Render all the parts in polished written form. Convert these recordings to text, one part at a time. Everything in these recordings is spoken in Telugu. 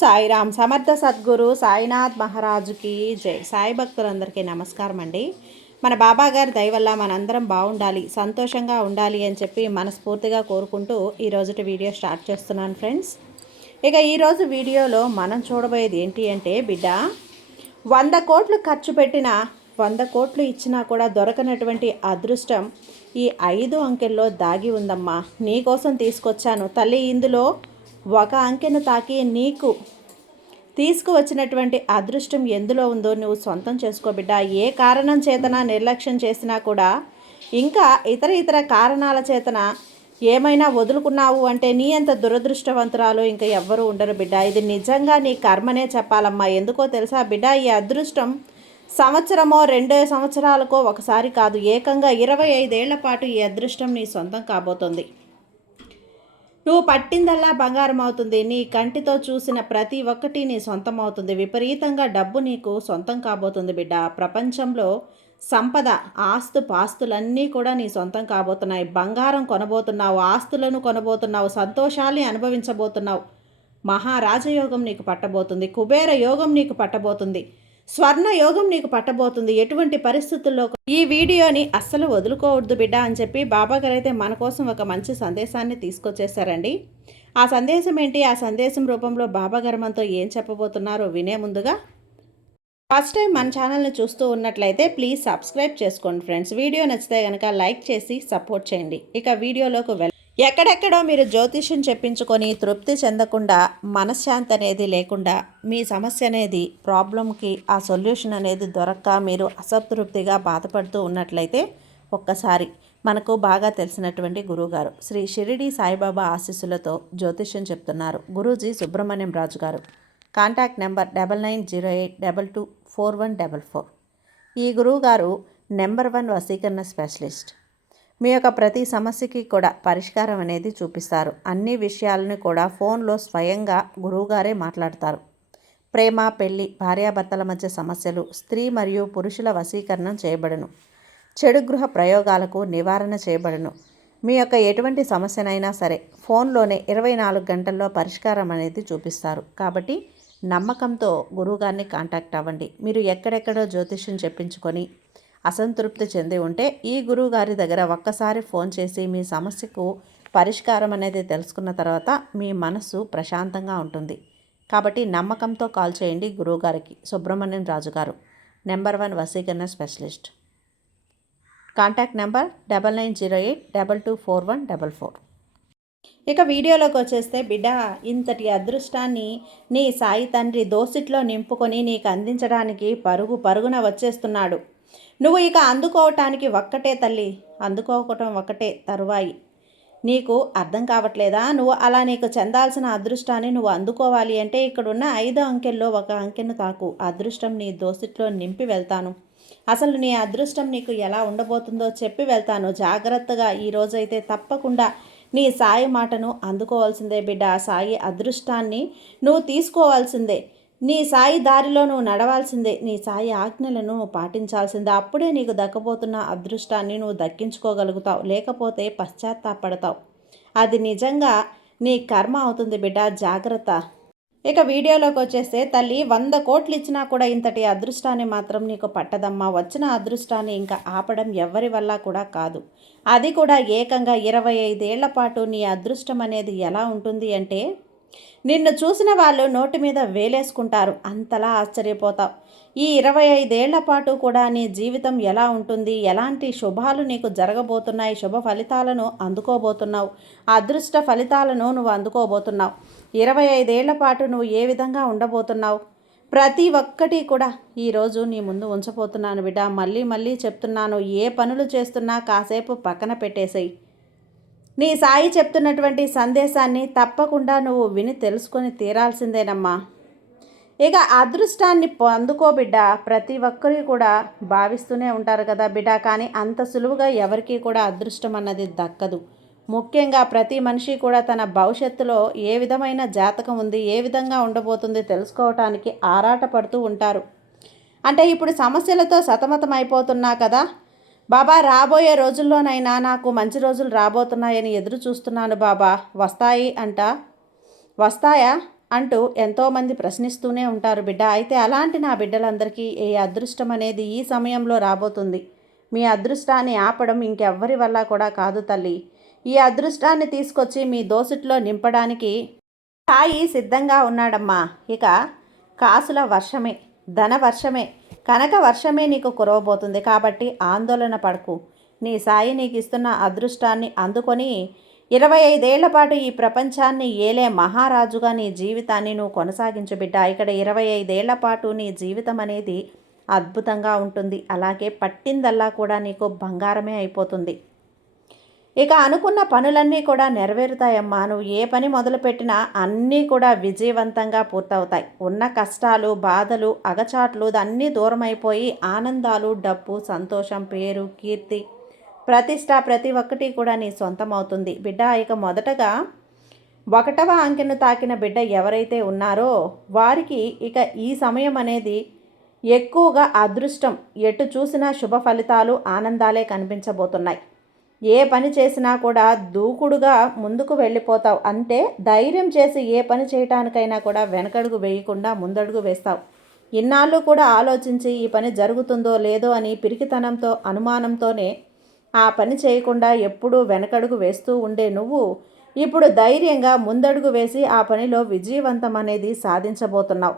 సాయిరామ్. సమర్థ సద్గురు సాయినాథ్ మహారాజుకి జై. సాయి భక్తులందరికీ నమస్కారం అండి. మన బాబా గారి దయ వల్ల మనందరం బాగుండాలి, సంతోషంగా ఉండాలి అని చెప్పి మనస్ఫూర్తిగా కోరుకుంటూ ఈరోజుటి వీడియో స్టార్ట్ చేస్తున్నాను ఫ్రెండ్స్. ఇక ఈరోజు వీడియోలో మనం చూడబోయేది ఏంటి అంటే, బిడ్డ 100 కోట్లు ఖర్చు పెట్టిన 100 కోట్లు ఇచ్చినా కూడా దొరకనటువంటి అదృష్టం ఈ 5 అంకెల్లో దాగి ఉందమ్మా. నీకోసం తీసుకొచ్చాను తల్లి. ఇందులో ఒక అంకెను తాకి నీకు తీసుకువచ్చినటువంటి అదృష్టం ఎందులో ఉందో నువ్వు సొంతం చేసుకో బిడ్డ. ఏ కారణం చేతన నిర్లక్ష్యం చేసినా కూడా, ఇంకా ఇతర కారణాల చేతన ఏమైనా వదులుకున్నావు అంటే నీ అంత దురదృష్టవంతురాలు ఇంకా ఎవ్వరూ ఉండరు బిడ్డ. ఇది నిజంగా నీ కర్మనే చెప్పాలమ్మా. ఎందుకో తెలుసా బిడ్డ, ఈ అదృష్టం సంవత్సరమో 2 సంవత్సరాలకో ఒకసారి కాదు, ఏకంగా 25 ఏళ్ల పాటు ఈ అదృష్టం నీ సొంతం కాబోతుంది. నువ్వు పట్టిందల్లా బంగారం అవుతుంది. నీ కంటితో చూసిన ప్రతి ఒక్కటి నీ సొంతం అవుతుంది. విపరీతంగా డబ్బు నీకు సొంతం కాబోతుంది బిడ్డ. ప్రపంచంలో సంపద, పాస్తులన్నీ కూడా నీ సొంతం కాబోతున్నాయి. బంగారం కొనబోతున్నావు, ఆస్తులను కొనబోతున్నావు, సంతోషాన్ని అనుభవించబోతున్నావు. మహారాజయోగం నీకు పట్టబోతుంది, కుబేర యోగం నీకు పట్టబోతుంది, స్వర్ణ యోగం నీకు పట్టబోతుంది. ఎటువంటి పరిస్థితుల్లో ఈ వీడియోని అస్సలు వదులుకోవద్దు బిడ్డ అని చెప్పి బాబాగారు అయితే మన కోసం ఒక మంచి సందేశాన్ని తీసుకొచ్చేసారండి. ఆ సందేశం ఏంటి, ఆ సందేశం రూపంలో బాబాగారు మనతో ఏం చెప్పబోతున్నారో వినే ముందుగా ఫస్ట్ టైం మన ఛానల్ని చూస్తూ ఉన్నట్లయితే ప్లీజ్ సబ్స్క్రైబ్ చేసుకోండి ఫ్రెండ్స్. వీడియో నచ్చితే కనుక లైక్ చేసి సపోర్ట్ చేయండి. ఇక వీడియోలోకి ఎక్కడెక్కడో మీరు జ్యోతిష్యం చెప్పించుకొని తృప్తి చెందకుండా, మనశ్శాంతి అనేది లేకుండా, మీ సమస్య అనేది ప్రాబ్లంకి ఆ సొల్యూషన్ అనేది దొరక్క మీరు అసంతృప్తిగా బాధపడుతూ ఉన్నట్లయితే ఒక్కసారి మనకు బాగా తెలిసినటువంటి గురువుగారు శ్రీ షిరిడి సాయిబాబా ఆశీస్సులతో జ్యోతిష్యం చెప్తున్నారు గురూజీ సుబ్రహ్మణ్యం రాజు గారు. Contact number 9908224144. ఈ గురువుగారు నెంబర్ 1 వశీకరణ స్పెషలిస్ట్. మీ యొక్క ప్రతి సమస్యకి కూడా పరిష్కారం అనేది చూపిస్తారు. అన్ని విషయాలను కూడా ఫోన్లో స్వయంగా గురువుగారే మాట్లాడతారు. ప్రేమ, పెళ్లి, భార్యాభర్తల మధ్య సమస్యలు, స్త్రీ మరియు పురుషుల వశీకరణం చేయబడును. చెడు గృహ ప్రయోగాలకు నివారణ చేయబడును. మీ యొక్క ఎటువంటి సమస్యనైనా సరే ఫోన్లోనే 24 గంటల్లో పరిష్కారం అనేది చూపిస్తారు. కాబట్టి నమ్మకంతో గురువుగారిని కాంటాక్ట్ అవ్వండి. మీరు ఎక్కడెక్కడో జ్యోతిష్యం చెప్పించుకొని అసంతృప్తి చెంది ఉంటే ఈ గురువు గారి దగ్గర ఒక్కసారి ఫోన్ చేసి మీ సమస్యకు పరిష్కారం అనేది తెలుసుకున్న తర్వాత మీ మనసు ప్రశాంతంగా ఉంటుంది. కాబట్టి నమ్మకంతో కాల్ చేయండి గురువుగారికి. సుబ్రహ్మణ్యం రాజు గారు, నెంబర్ 1 వశీకరణ స్పెషలిస్ట్. Contact number 9908224144. ఇక వీడియోలోకి వచ్చేస్తే బిడ్డ, ఇంతటి అదృష్టాన్ని నీ సాయి తండ్రి దోసిట్లో నింపుకొని నీకు అందించడానికి పరుగున వచ్చేస్తున్నాడు. నువ్వు ఇక అందుకోవటానికి ఒక్కటే తల్లి, అందుకోవటం ఒక్కటే తరువాయి. నీకు అర్థం కావట్లేదా? నువ్వు అలా నీకు చెందాల్సిన అదృష్టాన్ని నువ్వు అందుకోవాలి అంటే ఇక్కడున్న 5 అంకెల్లో ఒక అంకెను తాకు. అదృష్టం నీ దోసిట్లో నింపి వెళ్తాను. అసలు నీ అదృష్టం నీకు ఎలా ఉండబోతుందో చెప్పి వెళ్తాను. జాగ్రత్తగా ఈరోజైతే తప్పకుండా నీ సాయి మాటను అందుకోవాల్సిందే బిడ్డ. సాయి అదృష్టాన్ని నువ్వు తీసుకోవాల్సిందే. నీ సాయి దారిలో నువ్వు నడవాల్సిందే. నీ సాయి ఆజ్ఞలను పాటించాల్సిందే. అప్పుడే నీకు దక్కబోతున్న అదృష్టాన్ని నువ్వు దక్కించుకోగలుగుతావు. లేకపోతే పశ్చాత్తాపడతావు. అది నిజంగా నీ కర్మ అవుతుంది బిడ్డ. జాగ్రత్త. ఇక వీడియోలోకి వచ్చేస్తే తల్లి, 100 కోట్లు ఇచ్చినా కూడా ఇంతటి అదృష్టాన్ని మాత్రం నీకు పట్టదమ్మా. వచ్చిన అదృష్టాన్ని ఇంకా ఆపడం ఎవరి వల్ల కూడా కాదు. అది కూడా ఏకంగా 25 ఏళ్ల పాటు నీ అదృష్టం అనేది ఎలా ఉంటుంది అంటే, నిన్ను చూసిన వాళ్ళు నోటి మీద వేలేసుకుంటారు. అంతలా ఆశ్చర్యపోతావు. ఈ 25 ఏళ్ల పాటు కూడా నీ జీవితం ఎలా ఉంటుంది, ఎలాంటి శుభాలు నీకు జరగబోతున్నాయి, శుభ ఫలితాలను అందుకోబోతున్నావు, అదృష్ట ఫలితాలను నువ్వు అందుకోబోతున్నావు. 25 ఏళ్ల పాటు నువ్వు ఏ విధంగా ఉండబోతున్నావు, ప్రతి ఒక్కటి కూడా ఈరోజు నీ ముందు ఉంచబోతున్నాను బిడ్డ. మళ్ళీ చెప్తున్నాను, ఏ పనులు చేస్తున్నా కాసేపు పక్కన పెట్టేసేయి. నీ సాయి చెప్తున్నటువంటి సందేశాన్ని తప్పకుండా నువ్వు విని తెలుసుకొని తీరాల్సిందేనమ్మా. ఇక అదృష్టాన్ని అందుకో బిడ్డ. ప్రతి ఒక్కరి కూడా భావిస్తూనే ఉంటారు కదా బిడ్డ, కానీ అంత సులువుగా ఎవరికీ కూడా అదృష్టం అన్నది దక్కదు. ముఖ్యంగా ప్రతి మనిషి కూడా తన భవిష్యత్తులో ఏ విధమైన జాతకం ఉంది, ఏ విధంగా ఉండబోతుంది తెలుసుకోవటానికి ఆరాటపడుతూ ఉంటారు. అంటే ఇప్పుడు సమస్యలతో సతమతం అయిపోతున్నా కదా బాబా, రాబోయే రోజుల్లోనైనా నాకు మంచి రోజులు రాబోతున్నాయని ఎదురు చూస్తున్నాను బాబా. వస్తాయా అంటూ ఎంతోమంది ప్రశ్నిస్తూనే ఉంటారు బిడ్డ. అయితే అలాంటి నా బిడ్డలందరికీ ఈ అదృష్టం అనేది ఈ సమయంలో రాబోతుంది. మీ అదృష్టాన్ని ఆపడం ఇంకెవ్వరి వల్ల కూడా కాదు తల్లి. ఈ అదృష్టాన్ని తీసుకొచ్చి మీ దోసిట్లో నింపడానికి సాయి సిద్ధంగా ఉన్నాడమ్మా. ఇక కాసుల వర్షమే, ధన వర్షమే, కనక వర్షమే నీకు కురవబోతుంది. కాబట్టి ఆందోళన పడకు. నీ సాయి నీకు ఇస్తున్న అదృష్టాన్ని అందుకొని 25 ఏళ్ల పాటు ఈ ప్రపంచాన్ని ఏలే మహారాజుగా నీ జీవితాన్ని నువ్వు కొనసాగించు బిడ్డ. ఇక్కడ 25 ఏళ్ల పాటు నీ జీవితం అనేది అద్భుతంగా ఉంటుంది. అలాగే పట్టిందల్లా కూడా నీకు బంగారమే అయిపోతుంది. ఇక అనుకున్న పనులన్నీ కూడా నెరవేరుతాయమ్మా. నువ్వు ఏ పని మొదలుపెట్టినా అన్నీ కూడా విజయవంతంగా పూర్తవుతాయి. ఉన్న కష్టాలు, బాధలు, అగచాట్లు అన్నీ దూరమైపోయి ఆనందాలు, డబ్బు, సంతోషం, పేరు, కీర్తి, ప్రతిష్ట ప్రతి ఒక్కటి కూడా నీ సొంతం అవుతుంది బిడ్డ. ఇక మొదటగా 1వ అంకెను తాకిన బిడ్డ ఎవరైతే ఉన్నారో వారికి ఇక ఈ సమయం అనేది ఎక్కువగా అదృష్టం, ఎటు చూసినా శుభ ఫలితాలు, ఆనందాలే కనిపించబోతున్నాయి. ఏ పని చేసినా కూడా దూకుడుగా ముందుకు వెళ్ళిపోతావు. అంటే ధైర్యం చేసి ఏ పని చేయటానికైనా కూడా వెనకడుగు వేయకుండా ముందడుగు వేస్తావు. ఇన్నాళ్ళు కూడా ఆలోచించి ఈ పని జరుగుతుందో లేదో అని పిరికితనంతో, అనుమానంతోనే ఆ పని చేయకుండా ఎప్పుడూ వెనకడుగు వేస్తూ ఉండే నువ్వు ఇప్పుడు ధైర్యంగా ముందడుగు వేసి ఆ పనిలో విజయవంతం అనేది సాధించబోతున్నావు.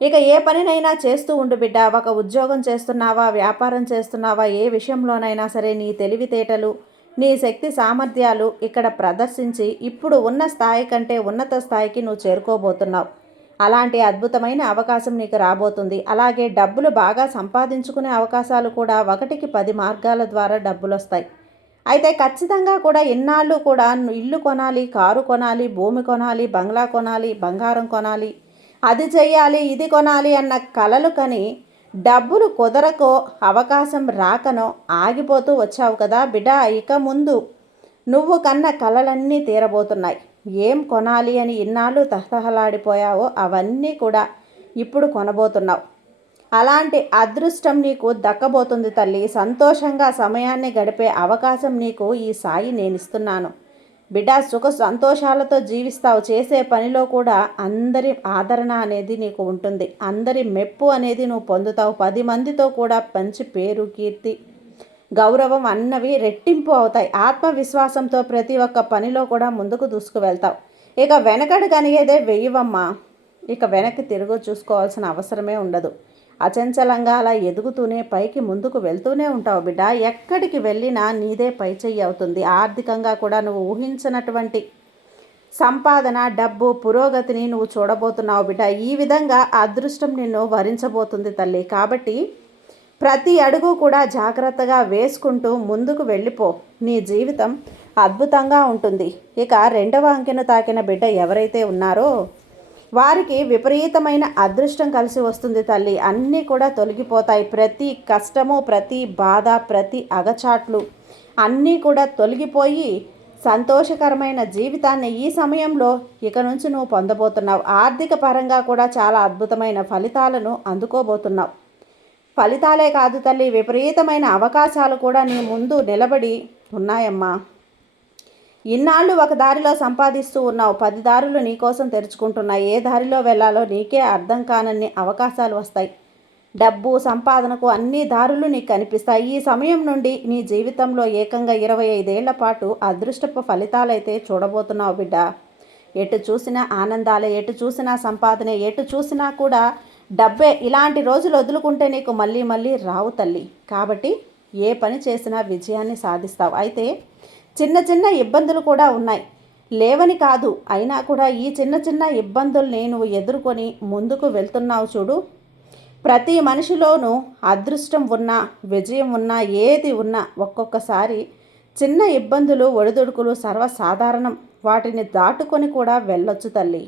ఇక ఏ పనినైనా చేస్తూ ఉండు బిడ్డ. ఒక ఉద్యోగం చేస్తున్నావా, వ్యాపారం చేస్తున్నావా, ఏ విషయంలోనైనా సరే నీ తెలివితేటలు, నీ శక్తి సామర్థ్యాలు ఇక్కడ ప్రదర్శించి ఇప్పుడు ఉన్న స్థాయి కంటే ఉన్నత స్థాయికి నువ్వు చేరుకోబోతున్నావు. అలాంటి అద్భుతమైన అవకాశం నీకు రాబోతుంది. అలాగే డబ్బులు బాగా సంపాదించుకునే అవకాశాలు కూడా 1కి 10 మార్గాల ద్వారా డబ్బులు వస్తాయి. అయితే ఖచ్చితంగా కూడా ఇన్నాళ్ళు కూడా ఇల్లు కొనాలి, కారు కొనాలి, భూమి కొనాలి, బంగ్లా కొనాలి, బంగారం కొనాలి, అది చెయ్యాలి, ఇది కొనాలి అన్న కలలు కని డబ్బులు కుదరకో, అవకాశం రాకనో ఆగిపోతూ వచ్చావు కదా బిడ్డ. ఇక ముందు నువ్వు కన్న కలలన్నీ తీరబోతున్నాయి. ఏం కొనాలి అని ఇన్నాళ్ళు తహతహలాడిపోయావో అవన్నీ కూడా ఇప్పుడు కొనబోతున్నావు. అలాంటి అదృష్టం నీకు దక్కబోతుంది తల్లి. సంతోషంగా సమయాన్ని గడిపే అవకాశం నీకు ఈ సాయి నేనిస్తున్నాను బిడ్డ. సుఖ సంతోషాలతో జీవిస్తావు. చేసే పనిలో కూడా అందరి ఆదరణ అనేది నీకు ఉంటుంది. అందరి మెప్పు అనేది నువ్వు పొందుతావు. 10 మందితో కూడా మంచి పేరు, కీర్తి, గౌరవం అన్నవి రెట్టింపు అవుతాయి. ఆత్మవిశ్వాసంతో ప్రతి ఒక్క పనిలో కూడా ముందుకు దూసుకు వెళ్తావు. ఇక వెనకడుగు అనేదే వెయ్యవమ్మా. ఇక వెనక్కి తిరుగు చూసుకోవాల్సిన అవసరమే ఉండదు. అచంచలంగా అలా ఎదుగుతూనే పైకి ముందుకు వెళ్తూనే ఉంటావు బిడ్డ. ఎక్కడికి వెళ్ళినా నీదే పైచెయ్యి అవుతుంది. ఆర్థికంగా కూడా నువ్వు ఊహించినటువంటి సంపాదన, డబ్బు, పురోగతిని నువ్వు చూడబోతున్నావు బిడ్డ. ఈ విధంగా అదృష్టం నిన్ను వరించబోతుంది తల్లి. కాబట్టి ప్రతి అడుగు కూడా జాగ్రత్తగా వేసుకుంటూ ముందుకు వెళ్ళిపో. నీ జీవితం అద్భుతంగా ఉంటుంది. ఇక 2వ అంకెను తాకిన బిడ్డ ఎవరైతే ఉన్నారో వారికి విపరీతమైన అదృష్టం కలిసి వస్తుంది తల్లి. అన్నీ కూడా తొలగిపోతాయి. ప్రతి కష్టము, ప్రతి బాధ, ప్రతి అగచాట్లు అన్నీ కూడా తొలగిపోయి సంతోషకరమైన జీవితాన్ని ఈ సమయంలో ఇక నుంచి నువ్వు పొందబోతున్నావు. ఆర్థిక పరంగా కూడా చాలా అద్భుతమైన ఫలితాలను అందుకోబోతున్నావు. ఫలితాలే కాదు తల్లి, విపరీతమైన అవకాశాలు కూడా నీ ముందు నిలబడి ఉన్నాయమ్మా. ఇన్నాళ్ళు ఒక దారిలో సంపాదిస్తూ ఉన్నావు. 10 దారులు నీకోసం తెరుచుకుంటున్నాయి. ఏ దారిలో వెళ్ళాలో నీకే అర్థం కానన్ని అవకాశాలు వస్తాయి. డబ్బు సంపాదనకు అన్ని దారులు నీకు కనిపిస్తాయి. ఈ సమయం నుండి నీ జీవితంలో ఏకంగా 25 ఏళ్ల పాటు అదృష్టపు ఫలితాలైతే చూడబోతున్నావు బిడ్డ. ఎటు చూసినా ఆనందాలే, ఎటు చూసినా సంపాదనే, ఎటు చూసినా కూడా డబ్బే. ఇలాంటి రోజులు వదులుకుంటే నీకు మళ్ళీ మళ్ళీ రావు తల్లి. కాబట్టి ఏ పని చేసినా విజయాన్ని సాధిస్తావు. అయితే చిన్న చిన్న ఇబ్బందులు కూడా ఉన్నాయి, లేవని కాదు. అయినా కూడా ఈ చిన్న చిన్న ఇబ్బందుల్ని నువ్వు ఎదుర్కొని ముందుకు వెళ్తున్నావు చూడు. ప్రతి మనిషిలోనూ అదృష్టం ఉన్నా, విజయం ఉన్నా, ఏది ఉన్నా ఒక్కొక్కసారి చిన్న ఇబ్బందులు, ఒడిదుడుకులు సర్వసాధారణం. వాటిని దాటుకొని కూడా వెళ్ళొచ్చు తల్లి.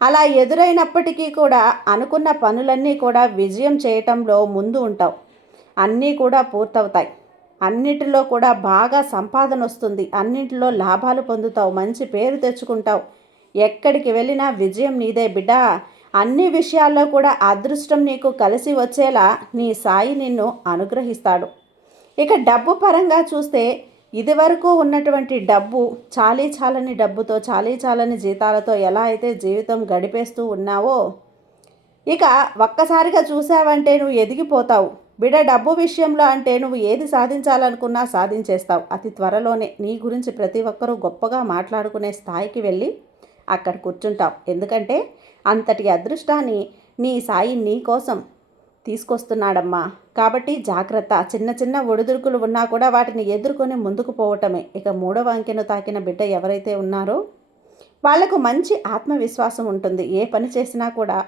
అలా ఎదురైనప్పటికీ కూడా అనుకున్న పనులన్నీ కూడా విజయం చేయటంలో ముందు ఉంటావు. అన్నీ కూడా పూర్తవుతాయి. అన్నిటిలో కూడా బాగా సంపాదన వస్తుంది. అన్నింటిలో లాభాలు పొందుతావు. మంచి పేరు తెచ్చుకుంటావు. ఎక్కడికి వెళ్ళినా విజయం నీదే బిడ్డ. అన్ని విషయాల్లో కూడా అదృష్టం నీకు కలిసి వచ్చేలా నీ సాయి నిన్ను అనుగ్రహిస్తాడు. ఇక డబ్బు పరంగా చూస్తే ఇదివరకు ఉన్నటువంటి డబ్బు చాలీ చాలని డబ్బుతో చాలీ చాలని జీతాలతో ఎలా అయితే జీవితం గడిపేస్తూ ఉన్నావో ఇక ఒక్కసారిగా చూసావంటే నువ్వు ఎదిగిపోతావు. బిడ్డ, డబ్బు విషయంలో అంటే నువ్వు ఏది సాధించాలనుకున్నా సాధించేస్తావు. అతి త్వరలోనే నీ గురించి ప్రతి ఒక్కరూ గొప్పగా మాట్లాడుకునే స్థాయికి వెళ్ళి అక్కడ కూర్చుంటావు. ఎందుకంటే అంతటి అదృష్టాన్ని నీ సాయి నీ కోసం తీసుకొస్తున్నాడమ్మా. కాబట్టి జాగ్రత్త. చిన్న చిన్న ఒడిదుడుకులు ఉన్నా కూడా వాటిని ఎదుర్కొని ముందుకు పోవటమే. ఇక 3వ అంకెను తాకిన బిడ్డ ఎవరైతే ఉన్నారో వాళ్లకు మంచి ఆత్మవిశ్వాసం ఉంటుంది. ఏ పని చేసినా కూడా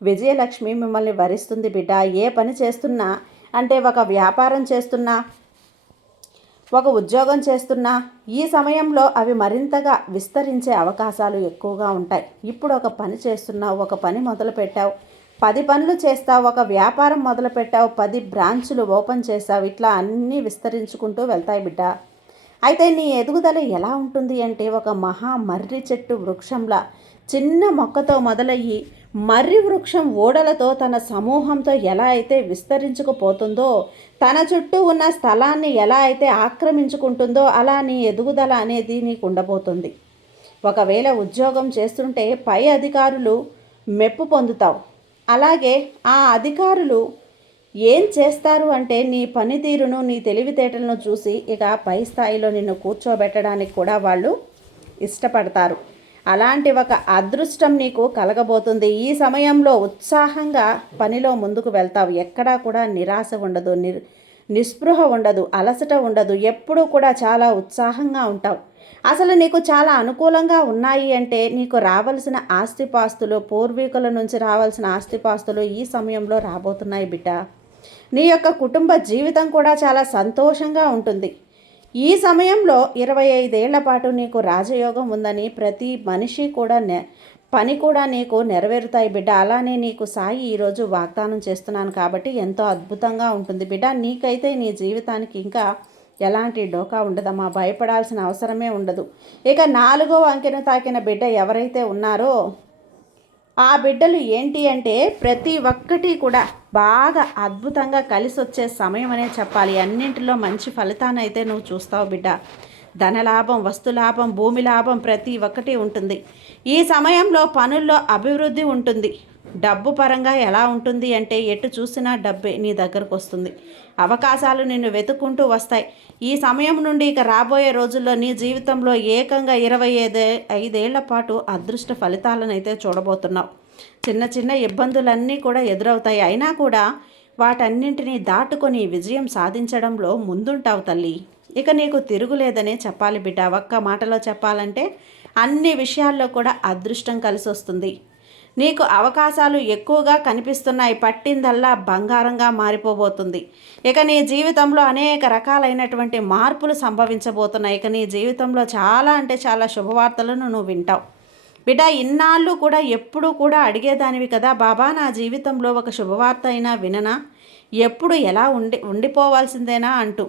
విజయలక్ష్మి మిమ్మల్ని వరిస్తుంది బిడ్డ. ఏ పని చేస్తున్నా అంటే ఒక వ్యాపారం చేస్తున్నా, ఒక ఉద్యోగం చేస్తున్నా ఈ సమయంలో అవి మరింతగా విస్తరించే అవకాశాలు ఎక్కువగా ఉంటాయి. ఇప్పుడు ఒక పని చేస్తున్నావు, ఒక పని మొదలుపెట్టావు, 10 పనులు చేస్తావు, ఒక వ్యాపారం మొదలుపెట్టావు, 10 బ్రాంచులు ఓపెన్ చేసావు, ఇట్లా అన్నీ విస్తరించుకుంటూ వెళ్తాయి బిడ్డ. అయితే నీ ఎదుగుదల ఎలా ఉంటుంది అంటే ఒక మహా మర్రి చెట్టు వృక్షంలా చిన్న మొక్కతో మొదలయ్యి మర్రి వృక్షం ఓడలతో తన సమూహంతో ఎలా అయితే విస్తరించుకుపోతుందో, తన చుట్టూ ఉన్న స్థలాన్ని ఎలా అయితే ఆక్రమించుకుంటుందో అలా నీ ఎదుగుదల అనేది నీకు ఉండబోతుంది. ఒకవేళ ఉద్యోగం చేస్తుంటే పై అధికారులు మెప్పు పొందుతావు. అలాగే ఆ అధికారులు ఏం చేస్తారు అంటే నీ పనితీరును, నీ తెలివితేటలను చూసి ఇక పై స్థాయిలో నిన్ను కూర్చోబెట్టడానికి కూడా వాళ్ళు ఇష్టపడతారు. అలాంటి ఒక అదృష్టం నీకు కలగబోతుంది. ఈ సమయంలో ఉత్సాహంగా పనిలో ముందుకు వెళ్తావు. ఎక్కడా కూడా నిరాశ ఉండదు, నిస్పృహ ఉండదు, అలసట ఉండదు. ఎప్పుడూ కూడా చాలా ఉత్సాహంగా ఉంటావు. అసలు నీకు చాలా అనుకూలంగా ఉన్నాయి అంటే నీకు రావాల్సిన ఆస్తిపాస్తులు, పూర్వీకుల నుంచి రావాల్సిన ఆస్తిపాస్తులు ఈ సమయంలో రాబోతున్నాయి బిడ్డ. నీ యొక్క కుటుంబ జీవితం కూడా చాలా సంతోషంగా ఉంటుంది. ఈ సమయంలో 25 ఏళ్ల పాటు నీకు రాజయోగం ఉందని ప్రతి మనిషి కూడా పని కూడా నీకు నెరవేరుతాయి బిడ్డ. అలానే నీకు సాయి ఈరోజు వాగ్దానం చేస్తున్నాను కాబట్టి ఎంతో అద్భుతంగా ఉంటుంది బిడ్డ. నీకైతే నీ జీవితానికి ఇంకా ఎలాంటి డోకా ఉండదమ్మా. భయపడాల్సిన అవసరమే ఉండదు. ఇక 4వ అంకెను తాకిన బిడ్డ ఎవరైతే ఉన్నారో ఆ బిడ్డలు ఏంటి అంటే ప్రతి ఒక్కటి కూడా బాగా అద్భుతంగా కలిసి వచ్చే సమయం అనే చెప్పాలి. అన్నింటిలో మంచి ఫలితాన్ని అయితే నువ్వు చూస్తావు బిడ్డ. ధనలాభం, వస్తులాభం, భూమి లాభం ప్రతి ఒక్కటి ఉంటుంది. ఈ సమయంలో పనుల్లో అభివృద్ధి ఉంటుంది. డబ్బు పరంగా ఎలా ఉంటుంది అంటే ఎటు చూసినా డబ్బే నీ దగ్గరకు వస్తుంది. అవకాశాలు నిన్ను వెతుక్కుంటూ వస్తాయి. ఈ సమయం నుండి ఇక రాబోయే రోజుల్లో నీ జీవితంలో ఏకంగా 25 ఏళ్ల పాటు అదృష్ట ఫలితాలను అయితే చూడబోతున్నావు. చిన్న చిన్న ఇబ్బందులన్నీ కూడా ఎదురవుతాయి. అయినా కూడా వాటన్నింటినీ దాటుకొని విజయం సాధించడంలో ముందుంటావు తల్లి. ఇక నీకు తిరుగులేదనే చెప్పాలి బిడ్డ. ఒక్క మాటలో చెప్పాలంటే అన్ని విషయాల్లో కూడా అదృష్టం కలిసి వస్తుంది. నీకు అవకాశాలు ఎక్కువగా కనిపిస్తున్నాయి. పట్టిందల్లా బంగారంగా మారిపోబోతుంది. ఇక నీ జీవితంలో అనేక రకాలైనటువంటి మార్పులు సంభవించబోతున్నాయి. ఇక నీ జీవితంలో చాలా అంటే చాలా శుభవార్తలను నువ్వు వింటావు బిడ్డ. ఇన్నాళ్ళు కూడా ఎప్పుడు కూడా అడిగేదానివి కదా, బాబా నా జీవితంలో ఒక శుభవార్త అయినా విననా, ఎప్పుడు ఎలా ఉండిపోవాల్సిందేనా అంటూ.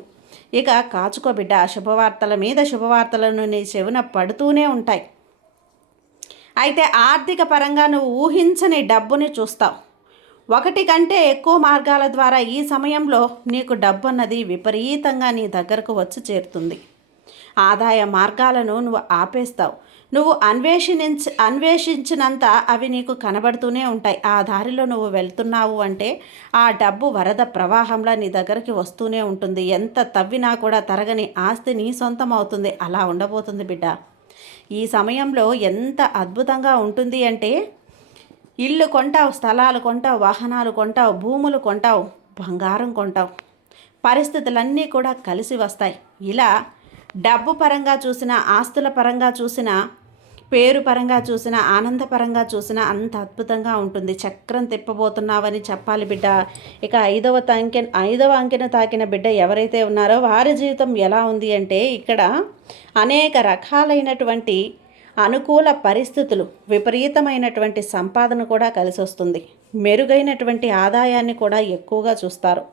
ఇక కాచుకో బిడ్డ. శుభవార్తల మీద శుభవార్తలను నీ చెవిన పడుతూనే ఉంటాయి. అయితే ఆర్థిక పరంగా నువ్వు ఊహించని డబ్బుని చూస్తావు. 1 కంటే ఎక్కువ మార్గాల ద్వారా ఈ సమయంలో నీకు డబ్బు అన్నది విపరీతంగా నీ దగ్గరకు వచ్చి చేరుతుంది. ఆదాయ మార్గాలను నువ్వు ఆపేస్తావు. నువ్వు అన్వేషించినంత అవి నీకు కనబడుతూనే ఉంటాయి. ఆ దారిలో నువ్వు వెళ్తున్నావు అంటే ఆ డబ్బు వరద ప్రవాహంలో నీ దగ్గరికి వస్తూనే ఉంటుంది. ఎంత తవ్వినా కూడా తరగని ఆస్తి నీ సొంతం అవుతుంది. అలా ఉండబోతుంది బిడ్డ. ఈ సమయంలో ఎంత అద్భుతంగా ఉంటుంది అంటే ఇల్లు కొంటావు, స్థలాలు కొంటావు, వాహనాలు కొంటావు, భూములు కొంటావు, బంగారం కొంటావు. పరిస్థితులన్నీ కూడా కలిసి వస్తాయి. ఇలా డబ్బు పరంగా చూసినా, ఆస్తుల పరంగా చూసినా, పేరు పరంగా చూసినా, ఆనందపరంగా చూసినా అంత అద్భుతంగా ఉంటుంది. చక్రం తిప్పబోతున్నావని చెప్పాలి బిడ్డ. ఇక 5వ అంకెను తాకిన బిడ్డ ఎవరైతే ఉన్నారో వారి జీవితం ఎలా ఉంది అంటే ఇక్కడ అనేక రకాలైనటువంటి అనుకూల పరిస్థితులు, విపరీతమైనటువంటి సంపాదన కూడా కలిసి వస్తుంది. మెరుగైనటువంటి ఆదాయాన్ని కూడా ఎక్కువగా చూస్తారు.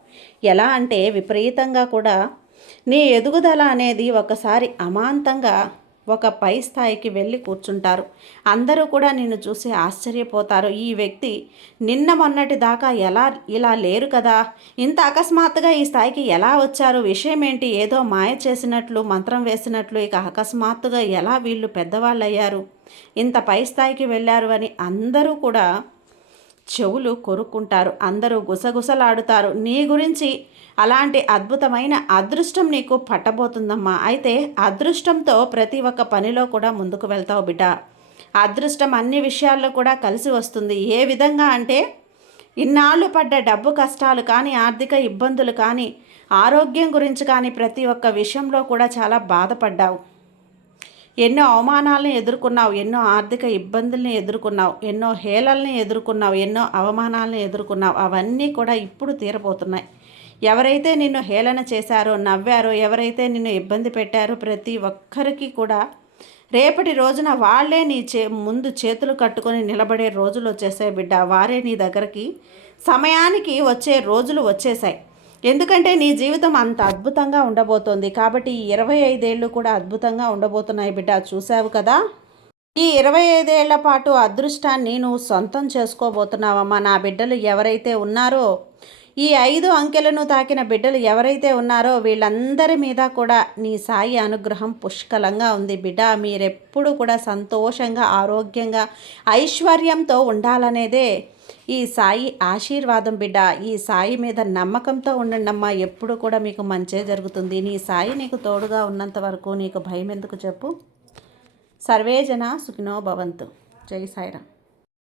ఎలా అంటే విపరీతంగా కూడా నీ ఎదుగుదల అనేది ఒకసారి అమాంతంగా ఒక పై స్థాయికి వెళ్ళి కూర్చుంటారు. అందరూ కూడా నిన్ను చూసి ఆశ్చర్యపోతారు. ఈ వ్యక్తి నిన్న మొన్నటి దాకా ఇలా లేరు కదా, ఇంత అకస్మాత్తుగా ఈ స్థాయికి ఎలా వచ్చారు, విషయం ఏంటి, ఏదో మాయ చేసినట్లు మంత్రం వేసినట్లు ఇక అకస్మాత్తుగా ఎలా వీళ్ళు పెద్దవాళ్ళు అయ్యారు, ఇంత పై స్థాయికి వెళ్ళారు అని అందరూ కూడా చెవులు కొరుక్కుంటారు. అందరూ గుసగుసలాడుతారు. నీ గురించి అలాంటి అద్భుతమైన అదృష్టం నీకు పట్టబోతుందమ్మా. అయితే అదృష్టంతో ప్రతి ఒక్క పనిలో కూడా ముందుకు వెళ్తావు బిడ్డ. అదృష్టం అన్ని విషయాల్లో కూడా కలిసి వస్తుంది. ఏ విధంగా అంటే ఇన్నాళ్ళు పడ్డ డబ్బు కష్టాలు కానీ, ఆర్థిక ఇబ్బందులు కానీ, ఆరోగ్యం గురించి కానీ ప్రతి ఒక్క విషయంలో కూడా చాలా బాధపడ్డావు. ఎన్నో అవమానాలను ఎదుర్కొన్నావు, ఎన్నో ఆర్థిక ఇబ్బందుల్ని ఎదుర్కొన్నావు, ఎన్నో హేళల్ని ఎదుర్కొన్నావు, ఎన్నో అవమానాలను ఎదుర్కొన్నావు. అవన్నీ కూడా ఇప్పుడు తీరబోతున్నాయి. ఎవరైతే నిన్ను హేళన చేశారో, నవ్వారో, ఎవరైతే నిన్ను ఇబ్బంది పెట్టారో ప్రతి ఒక్కరికి కూడా రేపటి రోజున వాళ్ళే నీ ముందు చేతులు కట్టుకొని నిలబడే రోజులు వచ్చేసాయి బిడ్డ. వారే నీ దగ్గరికి సమయానికి వచ్చే రోజులు వచ్చేసాయి. ఎందుకంటే నీ జీవితం అంత అద్భుతంగా ఉండబోతోంది. కాబట్టి ఈ 25 ఏళ్ళు కూడా అద్భుతంగా ఉండబోతున్నాయి బిడ్డ. చూసావు కదా, ఈ 25 ఏళ్ల పాటు అదృష్టాన్ని నువ్వు సొంతం చేసుకోబోతున్నావమ్మా. నా బిడ్డలు ఎవరైతే ఉన్నారో, ఈ 5 అంకెలను తాకిన బిడ్డలు ఎవరైతే ఉన్నారో వీళ్ళందరి మీద కూడా నీ సాయి అనుగ్రహం పుష్కలంగా ఉంది బిడ్డ. మీరెప్పుడు కూడా సంతోషంగా, ఆరోగ్యంగా, ఐశ్వర్యంతో ఉండాలనేదే ఈ సాయి ఆశీర్వాదం బిడ్డ. ఈ సాయి మీద నమ్మకంతో ఉండండమ్మా. ఎప్పుడు కూడా మీకు మంచే జరుగుతుంది. నీ సాయి నీకు తోడుగా ఉన్నంత వరకు నీకు భయం ఎందుకు చెప్పు. సర్వేజన సుఖినో భవంతు. జై సాయిరామ్.